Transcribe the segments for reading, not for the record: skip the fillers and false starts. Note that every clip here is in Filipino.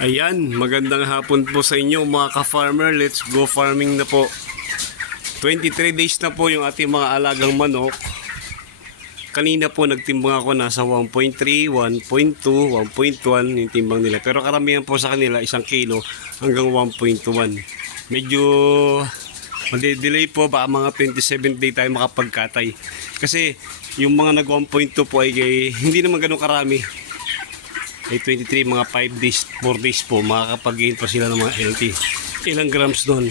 Ayan, magandang hapon po sa inyo mga ka-farmer. Let's go farming na po. 23 days na po yung ating mga alagang manok. Kanina po nagtimbang ako nasa 1.3, 1.2, 1.1 yung timbang nila. Pero karamihan po sa kanila 1 kilo hanggang 1.1. Medyo madi-delay po, baka mga 27 day tayo makapagkatay. Kasi yung mga nag 1.2 po ay hindi naman ganun karami. Ay 23, mga 5 days, 4 days po, makakapag-gain pa sila ng mga LT. Ilang grams doon.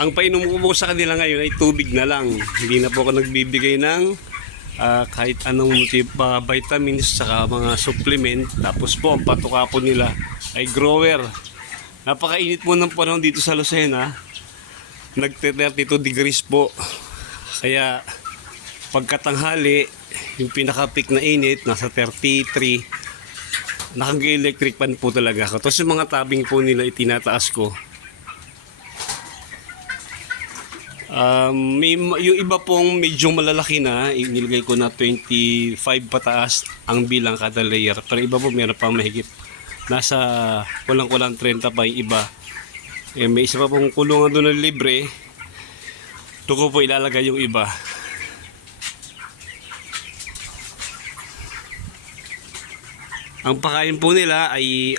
Ang painom ko po sa kanila ngayon ay tubig na lang. Hindi na po ako nagbibigay ng kahit anong vitamins saka mga supplement. Tapos po, ang patuka po nila ay grower. Napakainit po ng panahon dito sa Lucena. Nagte-32 degrees po. Kaya pagkatanghali, yung pinaka-peak na init, nasa 33. Naka-electric pan po talaga ako. Tapos yung mga tabing po nila itinataas ko. Yung iba pong medyo malalaki na, inilagay ko na 25 pataas ang bilang kada layer. Pero iba po meron pang mahigit. Nasa kulang-kulang 30 pa yung iba. May isa pa pong kulungan doon na libre. Doon ko po ilalagay yung iba. Ang pakain po nila ay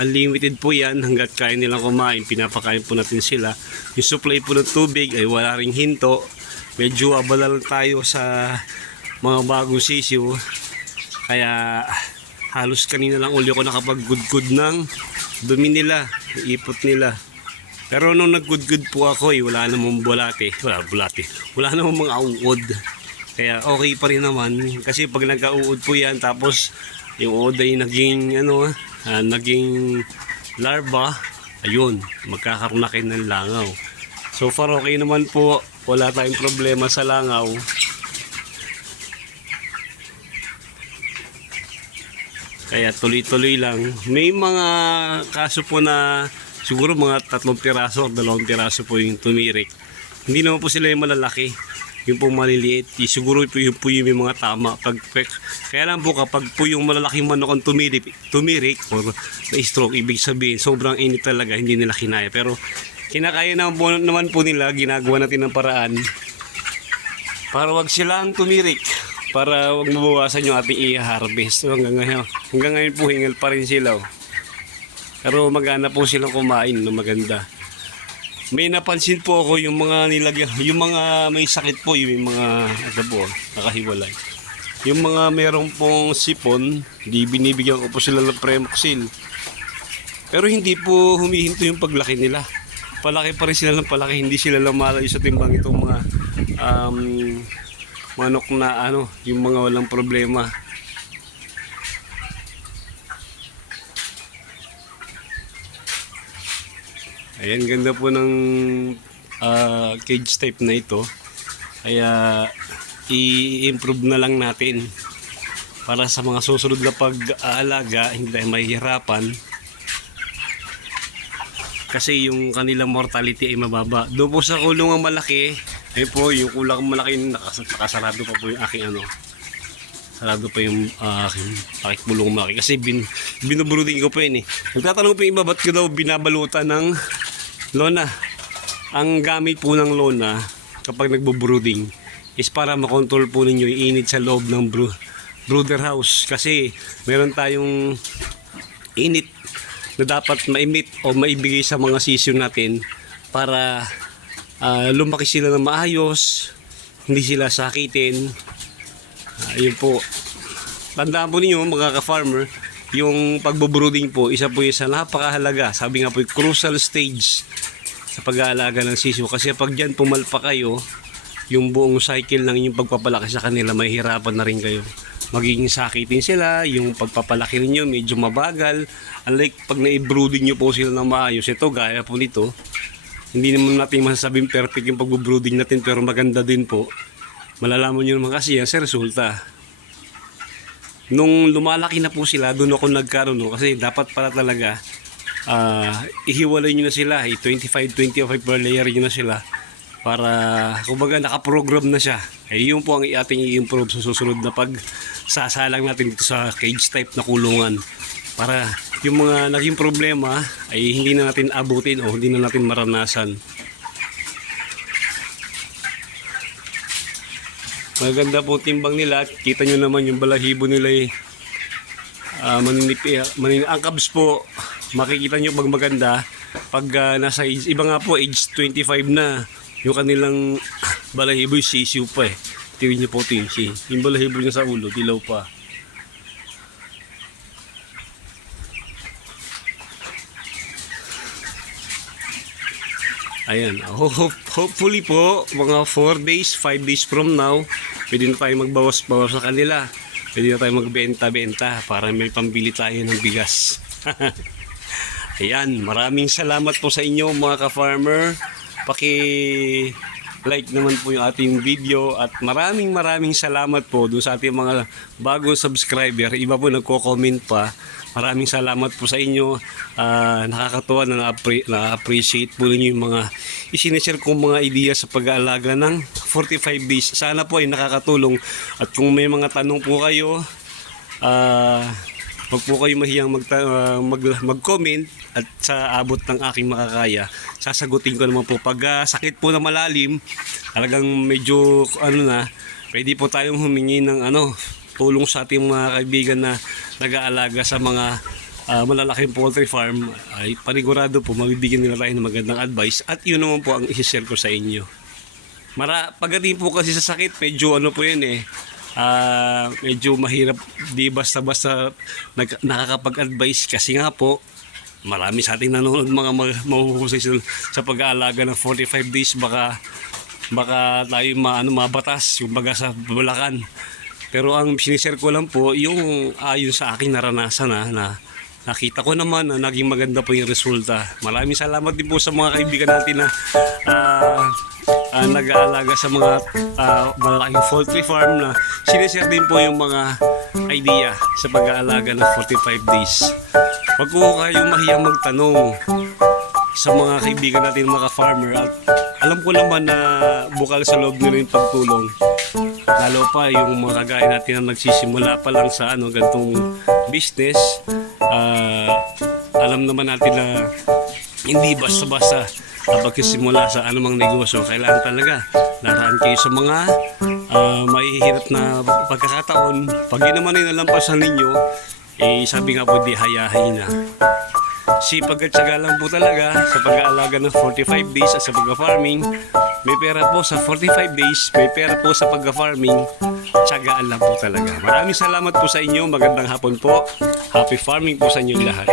unlimited po yan hanggat kaya nilang kumain. Pinapakain po natin sila. Yung supply po ng tubig ay wala ring hinto. Medyo abala lang tayo sa mga bagong sisiw. Kaya halos kanina lang uli ako nakapag-good ng dumi nila, ipot nila. Pero nung nag-good po ako wala namang bulate. Wala namang mga uod. Kaya okay pa rin naman. Kasi pag nagka-uod po yan tapos yung uod ay naging naging larva, ayun, magkakaroon na kayo ng langaw. So far okay naman po, wala tayong problema sa langaw. Kaya tuloy-tuloy lang. May mga kaso po na siguro mga 3 piraso o 2 piraso po yung tumirik. Hindi naman po sila yung malalaki. Yung pong maliliit, siguro po yung may mga tama. Kaya lang po kapag po yung malalaking manok ang tumirik or na-stroke, ibig sabihin sobrang init talaga, hindi nila kinaya. Pero kinakaya naman po nila, ginagawa natin ng paraan para wag silang tumirik, para wag mabawasan yung ating i-harvest. So, hanggang ngayon po hingal pa rin sila. Pero magana po silang kumain na maganda. May napansin po ako yung mga nilagyan, yung mga may sakit po, yung mga nakahiwalay. Yung mga merong pong sipon, di binibigyan ko po sila ng Premoxil. Pero hindi po humihinto yung paglaki nila. Palaki pa rin sila ng palaki, hindi sila lumalayo sa timbang itong mga manok na yung mga walang problema. Ayan, ganda po ng cage type na ito. Kaya i-improve na lang natin para sa mga susunod na pag-aalaga hindi tayo mahihirapan. Kasi yung kanilang mortality ay mababa. Doon po sa kulungang malaki, ay po yung kulang malaki, nakasarado pa po yung aking sarado pa yung aking kulungang malaki. Kasi binubrooding ko po yun eh. Nagtatanong po yung iba, ba't ko daw binabalutan ng lona? Ang gamit po ng lona kapag nagbo-brooding is para makontrol po ninyo yung init sa loob ng brooder house. Kasi meron tayong init na dapat maimit o maibigay sa mga sisiw natin para lumaki sila ng maayos, hindi sila sakitin. Yun po. Tandaan po ninyo mga ka-farmer, yung pagbo-brooding po, isa po isa napakahalaga. Sabi nga po, crucial stage sa pag-aalaga ng sisiw. Kasi pag dyan pumalpa kayo, yung buong cycle ng yung pagpapalaki sa kanila, mahihirapan na rin kayo. Magiging sakitin sila, yung pagpapalaki ninyo medyo mabagal. Unlike pag na-brooding nyo po sila ng maayos, ito gaya po nito, hindi naman natin masasabing perfect yung pagbo-brooding natin, pero maganda din po. Malalaman nyo naman kasi yan sa resulta. Nung lumalaki na po sila, doon ako nagkaroon kasi dapat pala talaga ihiwalay nyo na sila, 25-25 per layer nyo na sila para kumbaga nakaprogram na siya. Ay yun po ang ating i-improve sa susunod na pag sasalang natin dito sa cage type na kulungan, para yung mga naging problema ay hindi na natin abutin o hindi na natin maranasan. Maganda po timbang nila. Kita nyo naman yung balahibo nila eh. Ang Cubs po, makikita nyo pag maganda pag nasa age, iba nga po age 25 na yung kanilang balahibo, yung sisiw pa eh. Tingin nyo po yung balahibo niya sa ulo, dilaw pa. Ayan, hopefully po mga 4 days, 5 days from now, pwede na tayo magbawas-bawas sa kanila. Pwede na tayo magbenta-benta para may pambili tayo ng bigas. Ayan, maraming salamat po sa inyo mga ka-farmer. Paki-like naman po yung ating video at maraming salamat po dun sa ating mga bagong subscriber. Iba po nagko-comment pa. Maraming salamat po sa inyo. Nakakatuwa na na-appreciate po ninyo yung mga isineshare kong mga idea sa pag-aalaga ng 45 days. Sana po ay nakakatulong. At kung may mga tanong po kayo, wag po kayo mahiyang mag-comment at sa abot ng aking makakaya, sasagutin ko naman po. Pag sakit po na malalim, talagang medyo pwede po tayong humingi ng tulong sa ating mga kaibigan na nag-aalaga sa mga malalaking poultry farm. Ay panigurado po mabibigyan nila tayo ng magandang advice at yun naman po ang i-share ko sa inyo. Pagdating po kasi sa sakit, medyo po yan eh. Medyo mahirap, di basta-basta nakakapag-advise kasi nga po marami sa ating nanonood mga mahuhusay sa pag-aalaga ng 45 days. Baka tayo mabatas yung baga sa Bulacan. Pero ang sinishare ko lang po yung ayon sa aking naranasan na nakita ko naman na naging maganda po yung resulta. Maraming salamat din po sa mga kaibigan natin na nag-aalaga sa mga malalaking poultry farm na sinishare din po yung mga idea sa pag-aalaga ng 45 days. Huwag po kayong mahiyang magtanong sa mga kaibigan natin mga farmer at alam ko naman na bukal sa loob nila yung pagtulong. Lalo pa yung mga kagaya natin na nagsisimula pa lang sa ganitong business. Alam naman natin na hindi basta-basta pagsisimula sa anumang negosyo. Kailangan talaga naraan kayo sa mga mahihirap na pagkakataon. Pag yun naman yung nalampasan ninyo, sabi nga po di hayahay na. Sipag at syaga lang po talaga sa pag-aalaga ng 45 days at sa pag-farming. May pera po sa 45 days, may pera po sa pag-farming. Tsagaan lang po talaga. Maraming salamat po sa inyo. Magandang hapon po. Happy farming po sa inyo lahat.